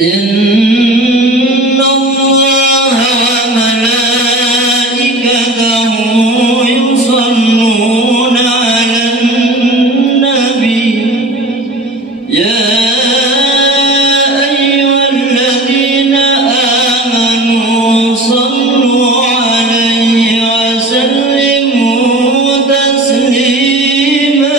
إن الله وملائكته يصلون على النبي يا أيها الذين آمنوا صلوا عليه وسلموا تسليما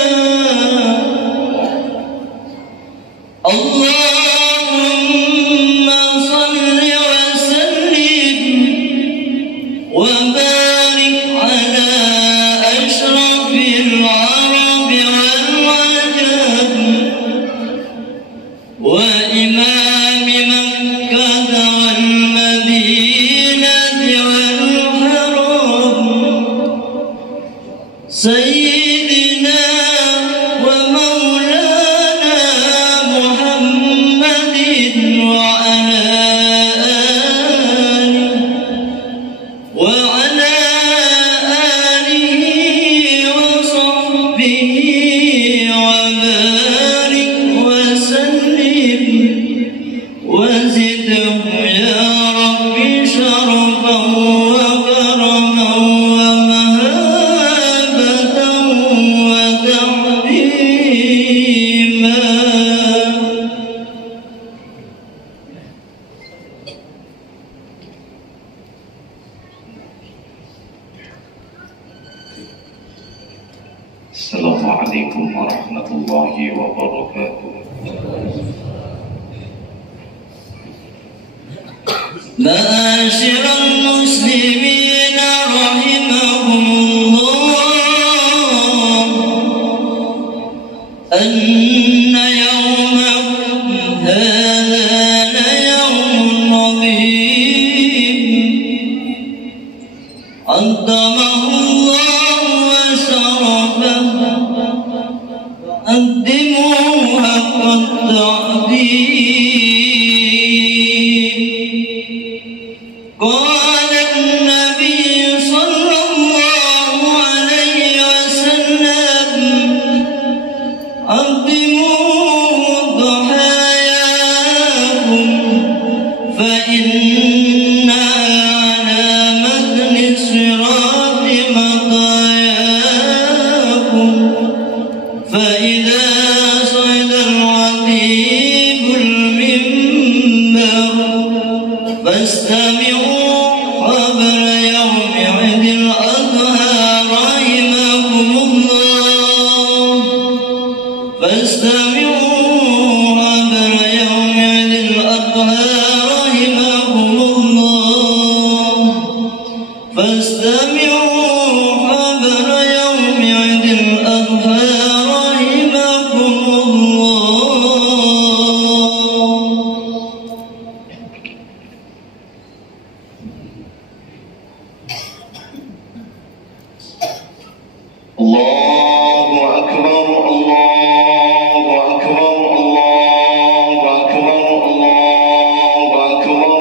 اللهم صل وسلم وبارك على أشرف العرب والعجم وإمام مكة والمدينة والحرم سيدنا ومولانا محمد وعلى آله وصحبه وبارك وسلم وزده يا رب شرفا وكرما ومهابة وتعظيما السلام عليكم ورحمة الله وبركاته. معاشر المسلمين رحمكم الله أن يومكم هذا ليوم عظيم عظمه الله وشرفه قدموا حق التعظيم قال النبي صلى الله عليه وسلم قدموا ضحاياكم فإنها على متن الصراط مطاياكم فإذا صعد العتيب المنبر فاستمعوا خبر يوم عيد الأضحى رحمكم الله فاستمعوا خبر يوم عيد الأضحى رحمكم الله فاستمعوا خبر يوم عيد الأضحى رحمكم الله الله أكبر الله أكبر الله أكبر الله أكبر الله أكبر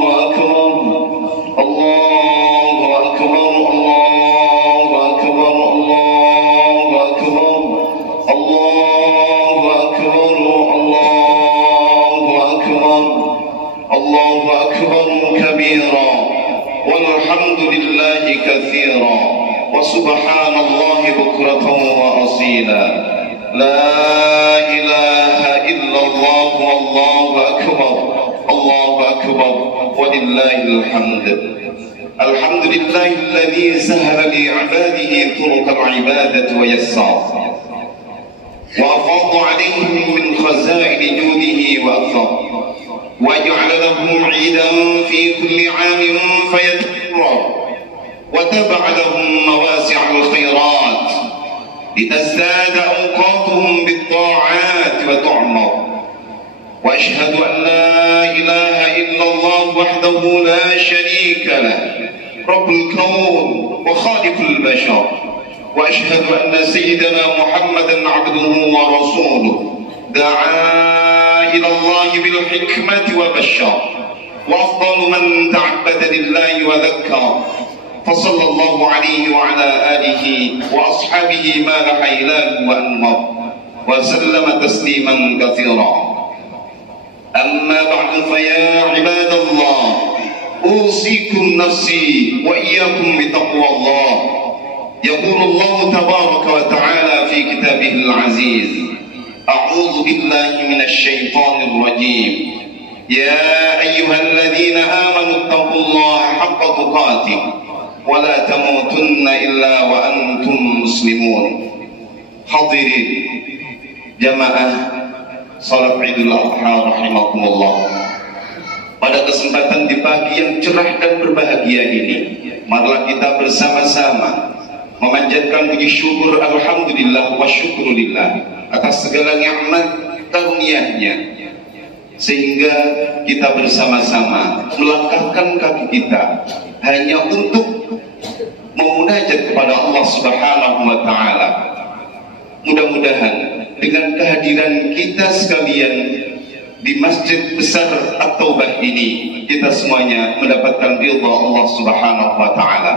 الله أكبر الله أكبر الله أكبر الله أكبر الله أكبر الله أكبر كبيرا والحمد لله كثيرا وسبحان الله بكرة وأصيلا لا إله إلا الله والله أكبر الله أكبر ولله الحمد الحمد لله الذي سهل لعباده طرق العبادة ويسر وأفاض عليهم من خزائن جوده وأثر وجعل لهم عيدا في كل عام فيتكرر وتبع لهم مواسع الخيرات لتزداد أوقاتهم بالطاعات وتعمر وأشهد أن لا إله إلا الله وحده لا شريك له رب الكون وخالق البشر وأشهد أن سيدنا محمدا عبده ورسوله دعا إلى الله بالحكمة وبشر وأفضل من تعبد لله وذكر فصلى الله عليه وعلى آله وأصحابه ما لحيلان وأنمر وسلم تسليما كثيرا أما بعد فيا عباد الله أوصيكم نفسي وإياكم بتقوى الله. يقول الله تبارك وتعالى في كتابه العزيز: أعوذ بالله من الشيطان الرجيم. يا أيها الذين آمنوا اتقوا الله حق تقاته ولا تموتن إلا وأنتم مسلمون. Hadirin jamaah salat Idul Adha rahimakumullah. Pada kesempatan di pagi yang cerah dan berbahagia ini, marilah kita bersama-sama memanjatkan puji syukur alhamdulillah wa syukrulillah atas segala nikmat karunia-Nya, sehingga kita bersama-sama melangkahkan kaki kita hanya untuk memunajat kepada Allah Subhanahu wa taala. Mudah-mudahan dengan kehadiran kita sekalian di Masjid Besar At-Taubah ini, kita semuanya mendapatkan ridha Allah Subhanahu wa taala.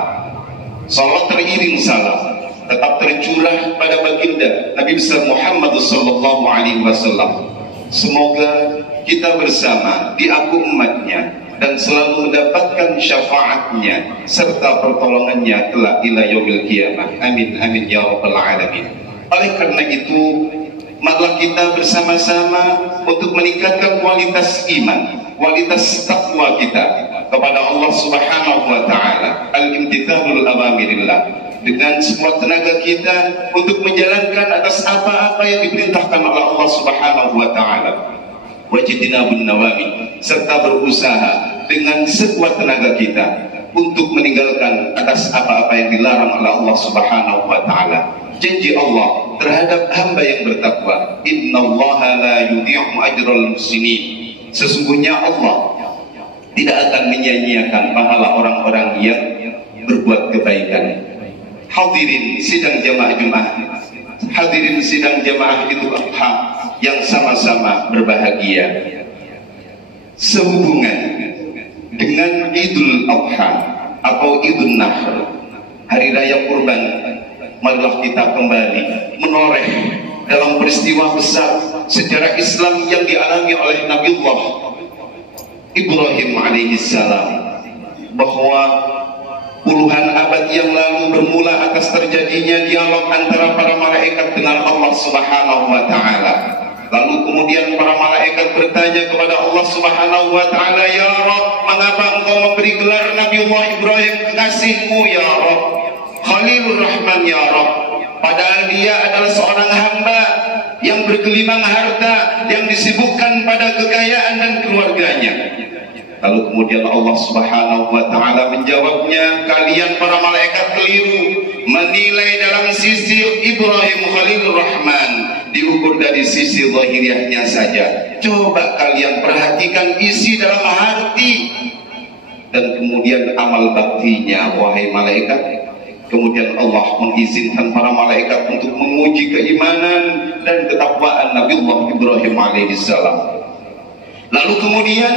Salawat teriring salam tetap tercurah pada baginda Nabi besar Muhammad sallallahu alaihi wasallam. Semoga kita bersama diaku umatnya dan selalu mendapatkan syafaatnya serta pertolongannya kelak ila yaumil qiyamah. Amin amin ya rabbal alamin. Oleh karena itu, marilah kita bersama-sama untuk meningkatkan kualitas iman, kualitas takwa kita kepada Allah Subhanahu wa taala, al-imtithalul awamirillah, dengan sekuat tenaga kita untuk menjalankan atas apa-apa yang diperintahkan oleh Allah Subhanahu wa taala, wajtinabun nawami, serta berusaha dengan sekuat tenaga kita untuk meninggalkan atas apa-apa yang dilarang oleh Allah Subhanahu wa taala. Janji Allah terhadap hamba yang bertakwa, innallaha la yudhi'u ajral muhsinin. Sesungguhnya Allah tidak akan menyia-nyiakan pahala orang-orang yang berbuat kebaikan. Hadirin sidang jamaah Jumat, hadirin sidang jamaah Idul Adha yang sama-sama berbahagia. Sehubungan dengan Idul Adha atau Idul Nahr, hari raya kurban, marilah kita kembali menoreh dalam peristiwa besar sejarah Islam yang dialami oleh Nabiullah Ibrahim alaihissalam, bahwa puluhan abad yang lalu bermula atas terjadinya dialog antara para malaikat dengan Allah Subhanahu wa taala. Lalu kemudian para malaikat bertanya kepada Allah Subhanahu wa taala, "Ya Rabb, mengapa engkau memberi gelar Nabiullah Ibrahim kekasihmu ya Rabb, Khalilur Rahman ya Rabb, padahal dia adalah seorang hamba yang bergelimang harta, yang disibukkan pada kekayaan dan keluarganya." Lalu kemudian Allah Subhanahu wa taala menjawabnya, "Kalian para malaikat keliru menilai dalam sisi Ibrahim Khalilur Rahman, diukur dari sisi zahiriahnya saja. Coba kalian perhatikan isi dalam hati dan kemudian amal baktinya, wahai malaikat." Kemudian Allah mengizinkan para malaikat untuk menguji keimanan dan ketakwaan Nabiullah Ibrahim alaihissalam. Lalu kemudian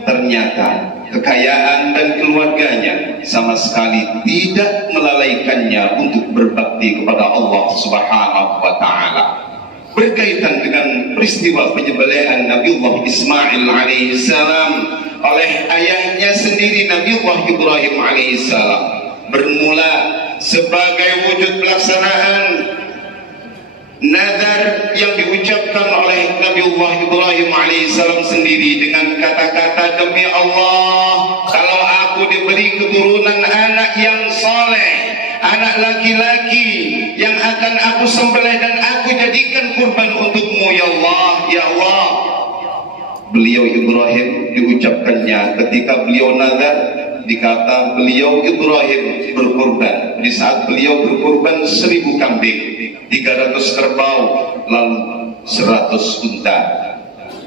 ternyata kekayaan dan keluarganya sama sekali tidak melalaikannya untuk berbakti kepada Allah Subhanahu wa taala. Berkaitan dengan peristiwa penyembelihan Nabiullah Ismail alaihissalam oleh ayahnya sendiri Nabiullah Ibrahim alaihissalam, bermula sebagai wujud pelaksanaan nazar yang diucapkan oleh Nabiullah Ibrahim alaihissalam sendiri dengan kata-kata, "Demi Allah, kalau aku diberi keturunan anak yang soleh, anak laki-laki yang akan aku sembelih dan aku jadikan kurban untukmu ya Allah, ya Allah." Beliau Ibrahim diucapkannya ketika beliau nazar, dikata beliau Ibrahim berkurban. Di saat beliau berkurban 1000 kambing, 300 kerbau, lalu 100 unta.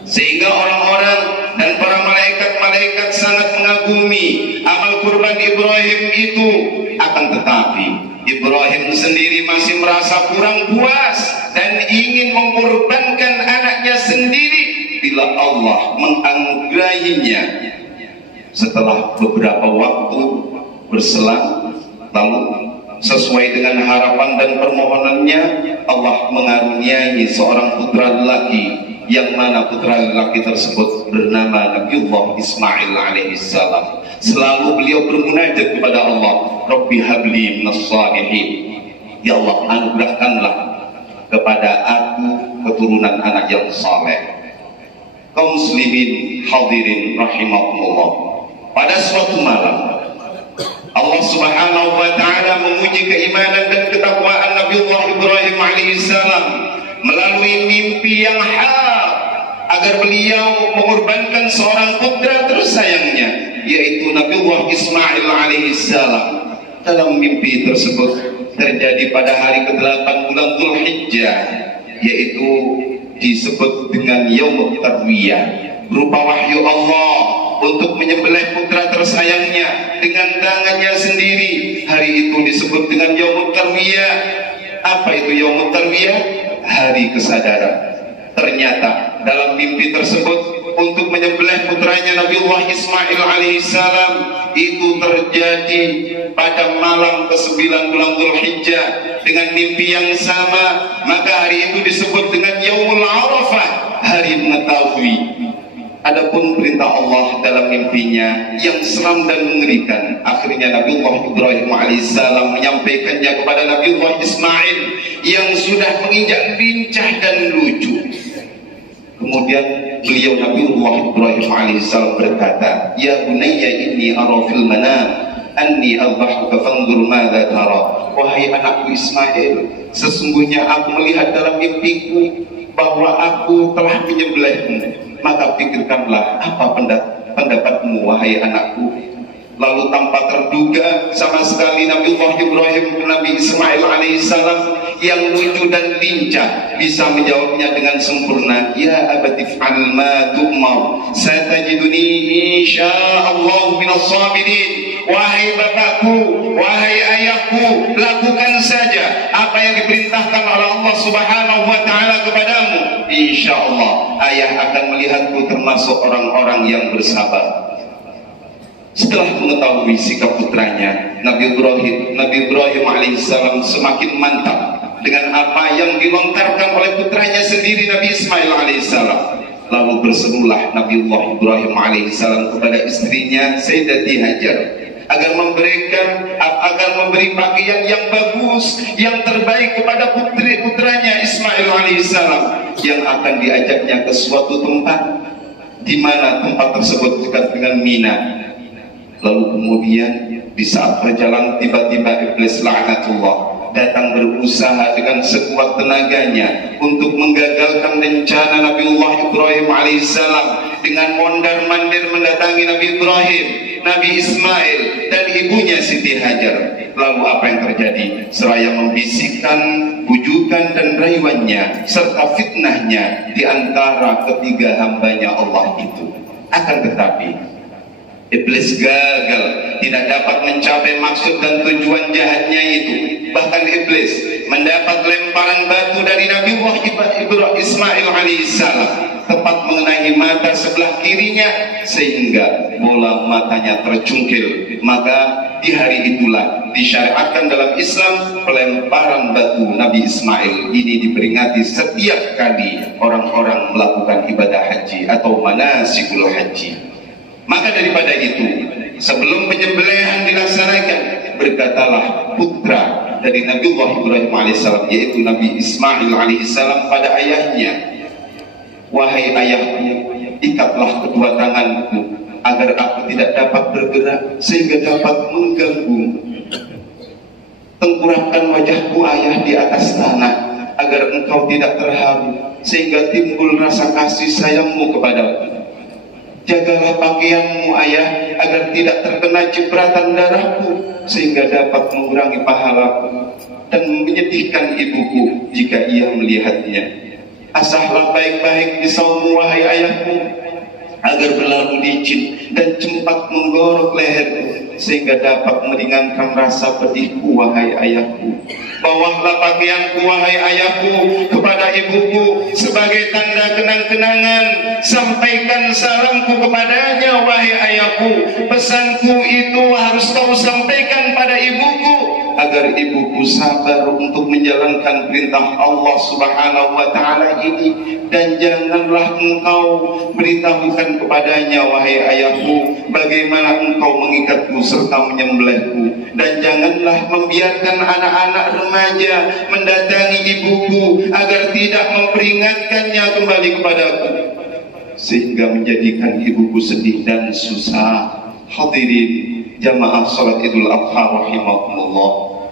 Sehingga orang-orang dan para malaikat-malaikat sangat mengagumi amal kurban Ibrahim itu. Akan tetapi Ibrahim sendiri masih merasa kurang puas dan ingin mengorbankan anaknya sendiri bila Allah menganugerahinya. Setelah beberapa waktu berselang, lalu sesuai dengan harapan dan permohonannya, Allah mengaruniai seorang putra lelaki yang mana putra lelaki tersebut bernama Nabiullah Ismail alaihissalam. Selalu beliau bermunajat kepada Allah, Rabbi habli minas salihin, ya Allah anugerahkanlah kepada aku keturunan anak yang saleh. Kaum muslimin hadirin rahimakumullah, pada suatu malam Allah Subhanahu wa taala menguji keimanan dan ketakwaan Nabiullah Ibrahim alaihissalam melalui mimpi yang hak agar beliau mengorbankan seorang putra tersayangnya, yaitu Nabiullah Ismail alaihissalam. Dalam mimpi tersebut terjadi pada hari ke-8 bulan Dzulhijjah, yaitu disebut dengan Yaumut Tarwiyah, berupa wahyu Allah untuk menyembelih putra tersayangnya dengan tangannya sendiri. Hari itu disebut dengan Yaumut Tarwiyah. Apa itu Yaumut Tarwiyah? Hari kesadaran. Ternyata dalam mimpi tersebut untuk menyembelih putranya Nabiullah Ismail alaihissalam itu terjadi pada malam ke-9 bulan Dzulhijjah dengan mimpi yang sama. Maka hari itu disebut dengan Yaumul Arafah, hari mengetahui. Adapun perintah Allah dalam mimpinya yang seram dan mengerikan, akhirnya Nabiullah Ibrahim alaihissalam menyampaikannya kepada Nabiullah Ismail yang sudah menginjak lincah dan lucu. Kemudian beliau Nabiullah Ibrahim alaihissalam berkata, ya bunayya inni ara fil manam anni adbahuka fanzur madza tara. Wahai anakku Ismail, sesungguhnya aku melihat dalam mimpiku bahwa aku telah menyembelihmu, maka pikirkanlah apa pendapatmu wahai anakku. Lalu tanpa terduga sama sekali Nabiullah Ibrahim Nabi Ismail alaihissalam yang lucu dan lincah bisa menjawabnya dengan sempurna. Ya abati fa'al ma tu'mar satajiduni insyaallah minas sabirin. Wahai bapakku, wahai ayahku, lakukan saja apa yang diperintahkan oleh Allah Subhanahu wa taala kepadamu. Insyaallah ayah akan melihatku termasuk orang-orang yang bersabar. Setelah mengetahui sikap putranya, Nabi Ibrahim alaihissalam semakin mantap dengan apa yang dilontarkan oleh putranya sendiri Nabi Ismail alaihissalam. Lalu berserulah Nabiullah Ibrahim alaihissalam kepada istrinya Sayyidati Hajar agar memberi pakaian yang bagus, yang terbaik kepada putranya Ismail alaihissalam yang akan diajaknya ke suatu tempat di mana tempat tersebut dekat dengan Mina. Lalu kemudian di saat berjalan tiba-tiba iblis laknatullah datang berusaha dengan sekuat tenaganya untuk menggagalkan rencana Nabiullah Ibrahim alaihissalam dengan mondar-mandir mendatangi Nabi Ibrahim, Nabi Ismail dan ibunya Siti Hajar. Lalu apa yang terjadi? Seraya membisikkan bujukan dan rayuannya serta fitnahnya di antara ketiga hambanya Allah itu. Akan tetapi iblis gagal, tidak dapat mencapai maksud dan tujuan jahatnya itu. Bahkan iblis mendapat lemparan batu dari Nabiullah Ismail alaihissalam tepat mengenai mata sebelah kirinya sehingga bola matanya tercungkil. Maka di hari itulah disyariatkan dalam Islam pelemparan batu Nabi Ismail ini diperingati setiap kali orang-orang melakukan ibadah haji atau manasikul haji. Maka daripada itu, sebelum penyembelihan dilaksanakan, berkatalah putra dari Nabiullah Ibrahim alaihissalam, yaitu Nabi Ismail alaihissalam pada ayahnya, wahai ayahku, ikatlah kedua tanganku agar aku tidak dapat bergerak sehingga dapat mengganggu. Tengkurapkan wajahku ayah di atas tanah agar engkau tidak terharu sehingga timbul rasa kasih sayangmu kepadaku. Jagalah pakaianmu ayah agar tidak terkena cipratan darahku sehingga dapat mengurangi pahalaku dan menyedihkan ibuku jika ia melihatnya. Asahlah baik-baik pisaumu wahai ayahku agar berlalu licin dan cepat menggorok leherku sehingga dapat meringankan rasa pedihku wahai ayahku. Bawahlah pakaianku wahai ayahku kepada ibuku sebagai tanda kenang-kenangan. Sampaikan salamku kepadanya wahai ayahku. Pesanku itu harus kau sampaikan pada ibuku agar ibuku sabar untuk menjalankan perintah Allah Subhanahu wa Ta'ala ini, dan janganlah engkau beritahukan kepadanya, wahai ayahku, bagaimana engkau mengikatku serta menyembelihku, dan janganlah membiarkan anak-anak remaja mendatangi ibuku agar tidak memperingatkannya kembali kepadaku, sehingga menjadikan ibuku sedih dan susah. Hadirin jamaah salat Idul Adha rahimakumullah,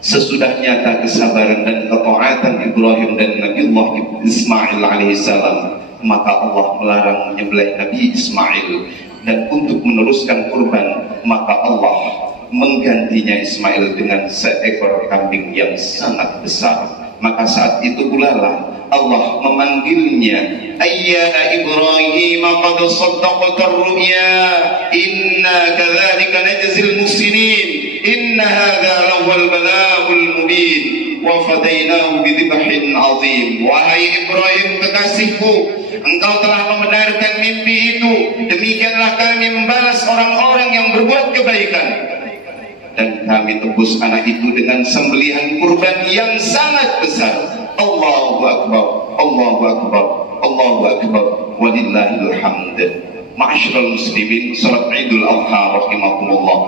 sesudah nyata kesabaran dan ketaatan Ibrahim dan Nabiullah Ismail alaihissalam, maka Allah melarang menyembelih Nabi Ismail, dan untuk meneruskan kurban maka Allah menggantinya Ismail dengan seekor kambing yang sangat besar. Maka saat itu pula lah Allah memanggilnya, ayya Ibrahim qad saddaqta ar-ru'ya inna kadzalika najzil muhsinin inna hadza lawal balagul mubin wa fadainahu bidhibhin azim. Wahai Ibrahim kekasihku, engkau telah membenarkan mimpi itu, demikianlah kami membalas orang-orang yang berbuat kebaikan, dan kami tebus anak itu dengan sembelihan kurban yang sangat besar. Allahu Akbar, Allahu Akbar, Allahu Akbar, walillahil hamd. Ma'asyiral muslimin, salat Idul Adha rahimakumullah,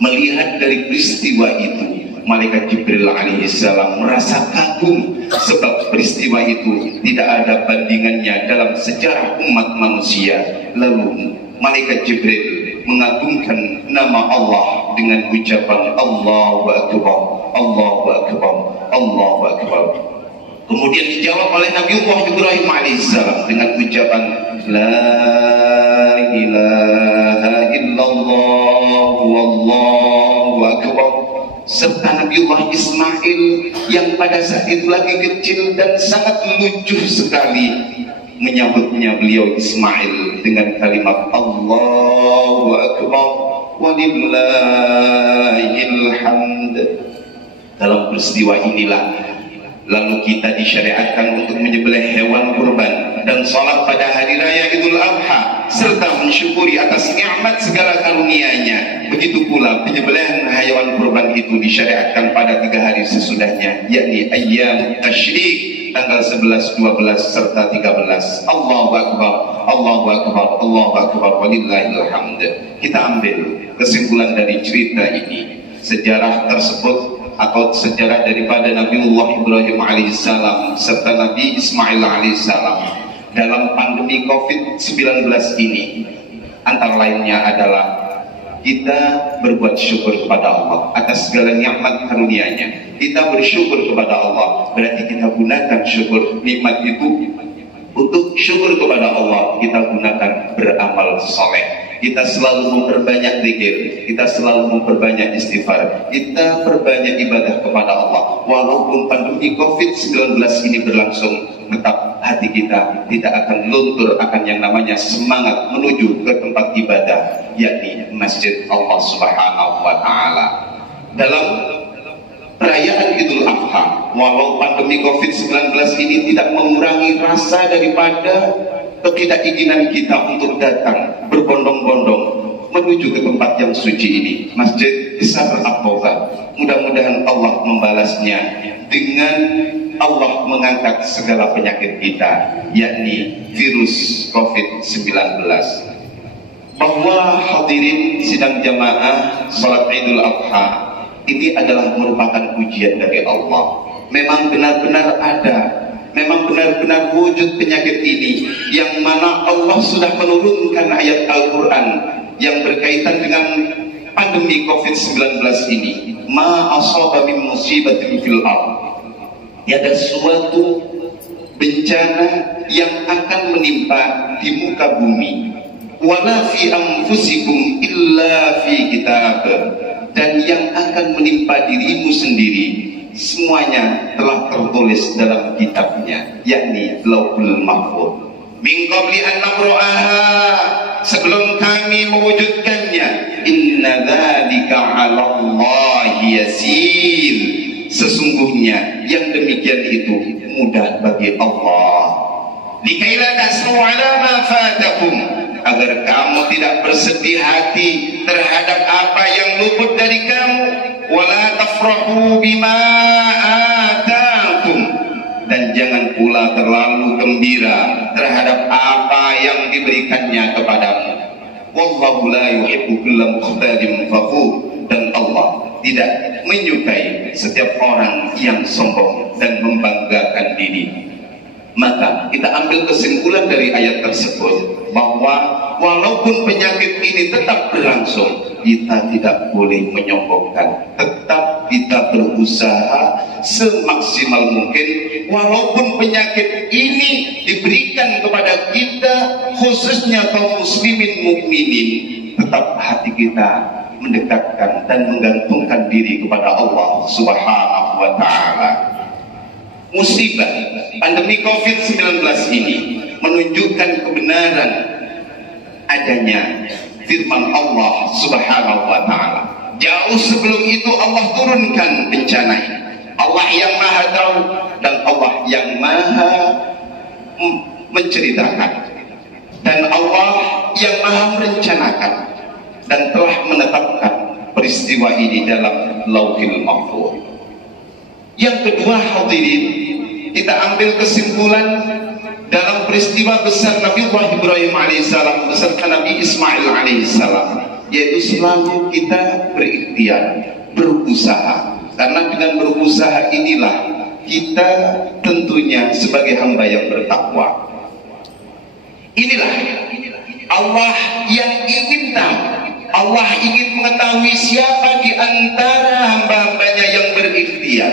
melihat dari peristiwa itu, malaikat Jibril alaihissalam merasa kagum, sebab peristiwa itu tidak ada bandingannya dalam sejarah umat manusia. Lalu malaikat Jibril mengagungkan nama Allah dengan ucapan Allahu Akbar, Allahu Akbar, Allahu Akbar. Kemudian dijawab oleh Nabiullah Ibrahim alaihissalam dengan ucapan La ilaha illallah wallahu akbar. Serta Nabiullah Ismail yang pada saat itu lagi kecil dan sangat lucu sekali, menyambutnya beliau Ismail dengan kalimat Allahu Akbar walillahil hamd. Dalam peristiwa inilah lalu kita disyariatkan untuk menyembelih hewan kurban dan sholat pada hari raya Idul Adha, serta mensyukuri atas nikmat segala karunia-Nya. Begitu pula penyembelihan hewan kurban itu disyariatkan pada 3 hari sesudahnya, yakni ayyam tasyrik, tanggal 11, 12 serta 13. Allahu Akbar, Allahu Akbar, Allahu Akbar, walillahil hamd. Kita ambil kesimpulan dari cerita ini, sejarah tersebut atau sejarah daripada Nabiullah Ibrahim alaihissalam serta Nabi Ismail alaihissalam dalam pandemi COVID-19 ini, antara lainnya adalah kita berbuat syukur kepada Allah atas segala nikmat karunia-Nya. Kita bersyukur kepada Allah, berarti kita gunakan syukur nikmat itu untuk syukur kepada Allah. Kita gunakan beramal soleh. Kita selalu memperbanyak zikir, kita selalu memperbanyak istighfar, kita perbanyak ibadah kepada Allah. Walaupun pandemi COVID-19 ini berlangsung, tetap hati kita tidak akan luntur akan yang namanya semangat menuju ke tempat ibadah, yakni Masjid Allah Subhanahu wa Ta'ala. Dalam perayaan Idul Adha, walau pandemi COVID-19 ini tidak mengurangi rasa daripada ketidakinginan kita untuk datang berbondong-bondong menuju ke tempat yang suci ini, Masjid Besar At-Taubah. Mudah-mudahan Allah membalasnya dengan Allah mengangkat segala penyakit kita, yakni virus COVID-19. Bahwa hadirin sidang jamaah salat Idul Adha ini adalah merupakan ujian dari Allah. Memang benar-benar ada, memang benar-benar wujud penyakit ini, yang mana Allah sudah menurunkan ayat Al-Quran yang berkaitan dengan pandemi COVID-19 ini. Ma asaba min musibatin fil ardh, ada suatu bencana yang akan menimpa di muka bumi, wala fi anfusikum illa fi kitab, dan yang akan menimpa dirimu sendiri semuanya telah tertulis dalam kitabnya, yakni Lauhul Mahfuz. Min qabli an nabra'aha, sebelum kami mewujudkannya. Inna dzalika 'ala Allahi yasir, sesungguhnya yang demikian itu mudah bagi Allah. Likaila tasru 'ala ma fatakum, agar kamu tidak bersedih hati terhadap apa yang luput dari kamu. Wala tafrahu bima atakum, dan jangan pula terlalu gembira terhadap apa yang diberikannya kepadamu. Wallahu la yuhibbu kulla mukhtalin fakhur, dan Allah tidak menyukai setiap orang yang sombong dan membanggakan diri. Maka kita ambil kesimpulan dari ayat tersebut bahwa walaupun penyakit ini tetap berlangsung, kita tidak boleh menyombongkan. Tetap kita berusaha semaksimal mungkin. Walaupun penyakit ini diberikan kepada kita, khususnya kaum muslimin mukminin, tetap hati kita mendekatkan dan menggantungkan diri kepada Allah Subhanahu wa ta'ala. Musibah pandemi COVID-19 ini menunjukkan kebenaran adanya firman Allah Subhanahu wa ta'ala. Jauh sebelum itu Allah turunkan bencana ini. Allah yang maha tahu dan Allah yang maha menceritakan, dan Allah yang maha merencanakan dan telah menetapkan peristiwa ini dalam Lauhil Mahfuz. Yang kedua, hadirin, kita ambil kesimpulan dalam peristiwa besar Nabi Ibrahim alaihissalam beserta Nabi Ismail alaihissalam, yaitu selalu kita berikhtiar, berusaha, karena dengan berusaha inilah kita tentunya sebagai hamba yang bertakwa. Inilah Allah yang ingin tahu, Allah ingin mengetahui siapa di antara hamba-hambanya yang berikhtiar,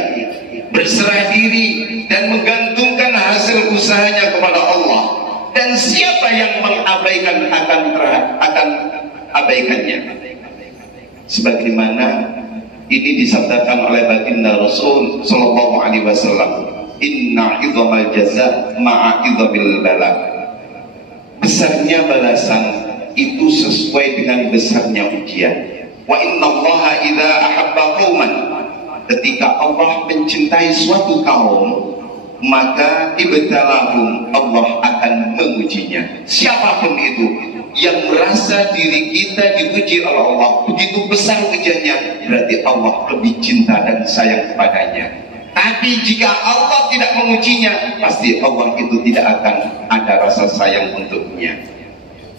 berserah diri dan menggantungkan hasil usahanya kepada Allah, dan siapa yang mengabaikan akan abaikannya. Sebagaimana ini disabdakan oleh baginda Rasul sallallahu alaihi wasallam, inna idzamal jaza ma'a idzamil bala. Besarnya balasan itu sesuai dengan besarnya ujian. Wa innallaha idza ahabba qauman, ketika Allah mencintai suatu kaum, maka ibtalahum, Allah akan mengujinya. Siapapun itu yang merasa diri kita diuji oleh Allah, begitu besar ujiannya, berarti Allah lebih cinta dan sayang kepadanya. Tapi jika Allah tidak mengujinya, pasti Allah itu tidak akan ada rasa sayang untuknya.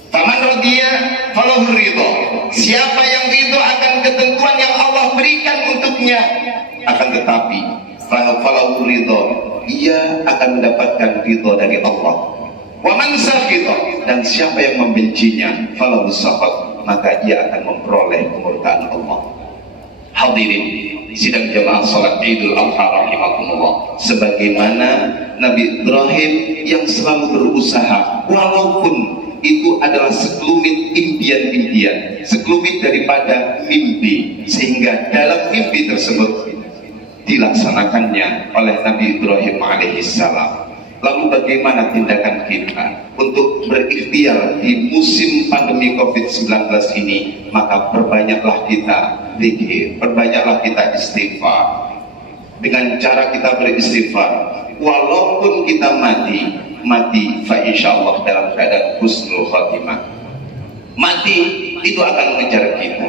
Faman radiya falahu ridha, siapa yang ridho akan ketentuan yang Allah berikan untuknya, akan tetapi falahu ridha, ia akan mendapatkan ridho dari Allah. Wa man sakhita, dan siapa yang membencinya, falahu sakhat, maka ia akan memperoleh kemurkaan Allah. Hadirin sidang jamaah salat Idul Adha rahimakumullah, sebagaimana Nabi Ibrahim yang selalu berusaha, walaupun itu adalah sekelumit impian-impian, sekelumit daripada mimpi, sehingga dalam mimpi tersebut dilaksanakannya oleh Nabi Ibrahim alaihissalam. Lalu bagaimana tindakan kita untuk berikhtiar di musim pandemi COVID-19 ini? Maka perbanyaklah kita zikir, perbanyaklah kita istighfar. Dengan cara kita beristighfar, walaupun kita mati fa insyaallah dalam keadaan husnul khatimah. Mati itu akan mengejar kita,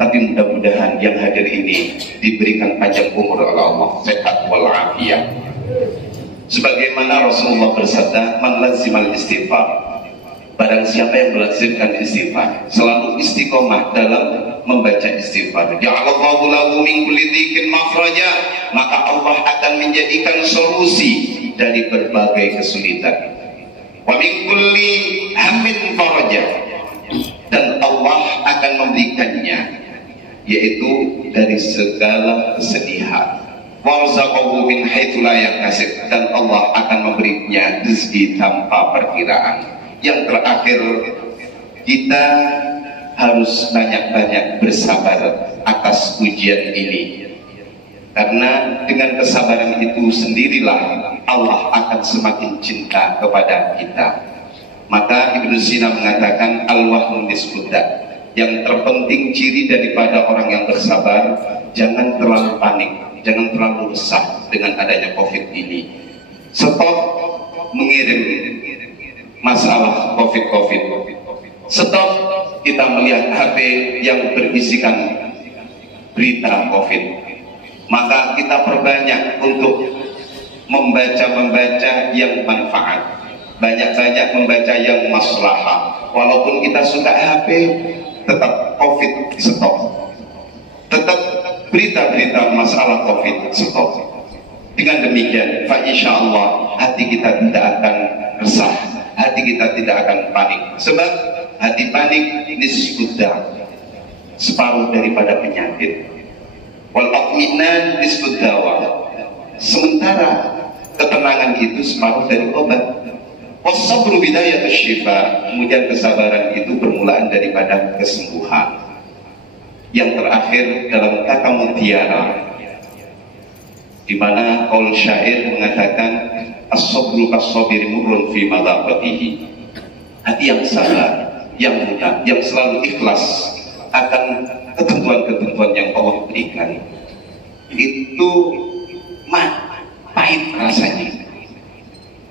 tapi mudah-mudahan yang hadir ini diberikan panjang umur oleh Allah, sehat walafiat. Sebagaimana Rasulullah bersabda, man lazimal istighfar, barang siapa yang melazimkan istighfar, selalu istiqomah dalam membaca istighfar, ja'alallahu lahu min kulli dhikin makhraja, maka Allah akan menjadikan solusi dari berbagai kesulitan. Wa min kulli hammin faraja, dan Allah akan memberikannya, yaitu dari segala kesedihan. Warzaqahu min haitsu la yahtasib, dan Allah akan memberinya rezeki tanpa perkiraan. Yang terakhir, kita harus banyak-banyak bersabar atas ujian ini, karena dengan kesabaran itu sendirilah Allah akan semakin cinta kepada kita. Maka Ibnu Sina mengatakan al-wahnu nisfuda, yang terpenting ciri daripada orang yang bersabar, jangan terlalu panik, jangan terlalu resah dengan adanya COVID ini. Stop mengirim masalah COVID. Stop kita melihat HP yang berisikan berita COVID. Maka kita perbanyak untuk membaca yang manfaat, banyak-banyak membaca yang maslahah. Walaupun kita suka HP, tetap COVID stop. Tetap berita-berita masalah COVID stop. Dengan demikian, fa insyaallah hati kita tidak akan resah, hati kita tidak akan panik. Sebab hati panik nisbudda, separuh daripada penyakit. Wal atminan nisbuddawa, sementara ketenangan itu separuh dari obat. Wasabru bidayatus syifa, kemudian kesabaran itu permulaan daripada kesembuhan. Yang terakhir dalam kata mutiara, di mana qaul syair mengatakan as-sabru kas-sabiri murrun fi madaqatihi. Hati yang sabar, yang mudah, yang selalu ikhlas akan ketentuan-ketentuan yang Allah berikan, itu pahit rasanya.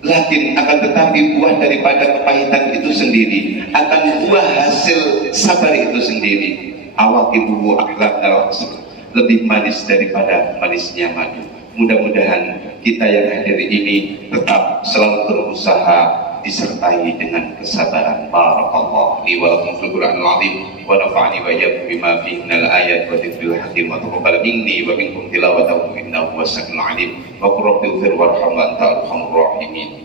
Lakin akan tetapi buah daripada kepahitan itu sendiri akan buah hasil sabar itu sendiri. Awaqibuhu aqlal, lebih manis daripada manisnya madu. Mudah-mudahan kita yang hadir ini tetap selalu berusaha disertai dengan kesabaran. Barakallahu li wa lakum fil Qur'anil azim wa nafa'ani wa iyyakum bima fihi minal ayat wa dzikril hakim wa taqabbal minni wa minkum tilawatahu innahu was-sami'ul 'alim wa qur rabbi ighfir warham wa anta arhamur rahimin.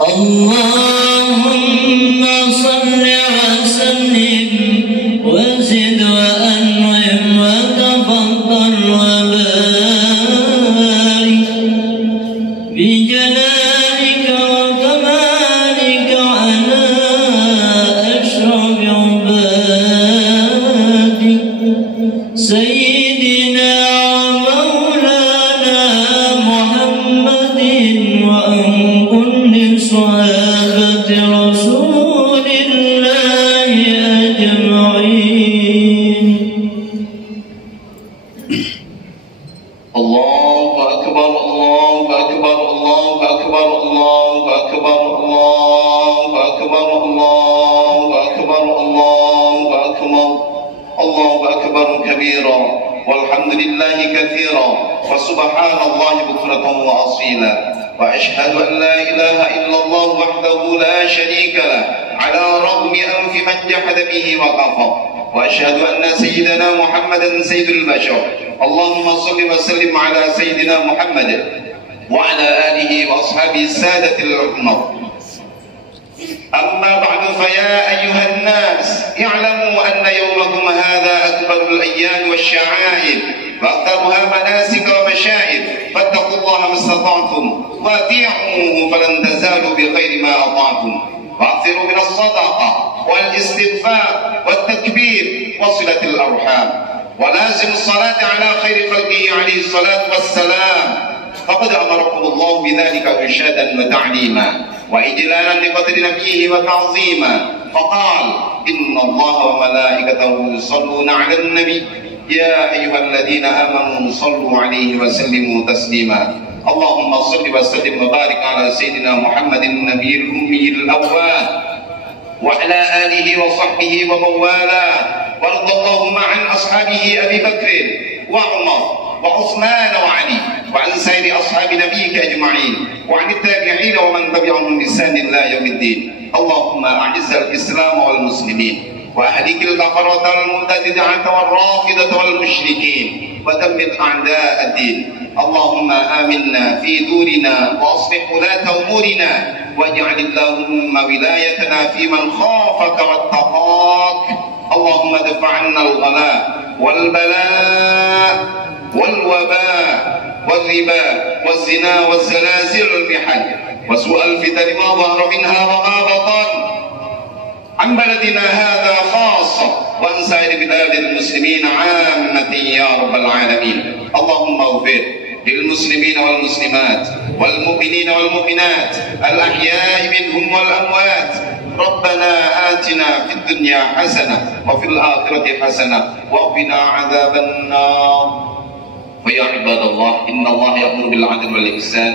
Allahumma salli wa sallim wa zid wa an'im wa tafaddal wa barik bi jalalika wa kamalika ala ashrafi ibadik sayyidina wa maulana Muhammadin wa an kulli sahabati rasulillahi ajma'in. Allahu akbar, Allahu akbar, Allahu akbar, Allahu akbar, Allahu akbar, Allahu akbar, Allahu akbar, Allahu akbar kabira walhamdulillahi katsira wa subhanallahi bukratan wa asila wa ashhadu an la ilaha illallah wahdahu la sharika lah ala ragmi anfi man jahada bihi wa kafar wa ashhadu anna sayyidana Muhammadan sayyidul bashar. Allahumma salli wa sallim ala sayyidina Muhammad wa ala alihi wa ashabihi sadatil ummah. أما بعد فيا أيها الناس اعلموا أن يومكم هذا أكبر الأيام والشعائر وأكثرها مناسك ومشاعر فاتقوا الله ما استطعتم وأطيعوه فلن تزالوا بخير ما أطعتم وأكثروا من الصدقة والاستغفار والتكبير وصلة الأرحام ولازم الصلاة على خير خلقه عليه الصلاة والسلام فقد أمركم الله بذلك إرشادا وتعليما وإجلالا لقدر نبيه وتعظيما فقال إن الله وملائكته يصلون على النبي يا أيها الذين آمنوا صلوا عليه وسلموا تسليما اللهم صل وسلم وبارك على سيدنا محمد النبي الأمي الأواه وعلى آله وصحبه ومن والاه وارض اللهم عن أصحابه أبي بكر وعمر وعثمان وعلي وعن سائر أصحاب نبيك أجمعين وعن التابعين ومن تبعهم بإحسان إلى يوم الدين. اللهم أعز الإسلام والمسلمين وأهلك الكفرة والمبتدعة والرافضة والمشركين ودمر أعداء الدين. اللهم آمنا في دورنا وأصلح ولاة أمورنا واجعل اللهم ولايتنا في من خافك واتقاك. اللهم ادفع عنا الغلاء والبلاء والوباء والربا والزنا والزلازل والمحن وسوء الفتن ما ظهر منها وما بطن عن بلدنا هذا خاصة وعن سائر بلاد المسلمين عامة يا رب العالمين. اللهم اغفر للمسلمين والمسلمات والمؤمنين والمؤمنات الأحياء منهم والأموات. ربنا آتنا في الدنيا حسنة وفي الآخرة حسنة وقنا عذاب النار. ويا عباد الله إن الله يأمر بالعدل والإحسان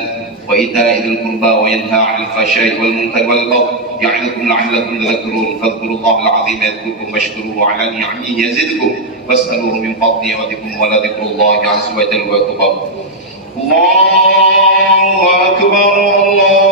وإيتاء ذي القربى وينهى عن الفحشاء والمنكر والبغي يعظكم لعلكم تذكرون فاذكروا الله العظيم يذكركم واشكروه على نعمه يزدكم واسألوه من فضله يغدكم ولذكر الله عز وجل أكبر. الله أكبر الله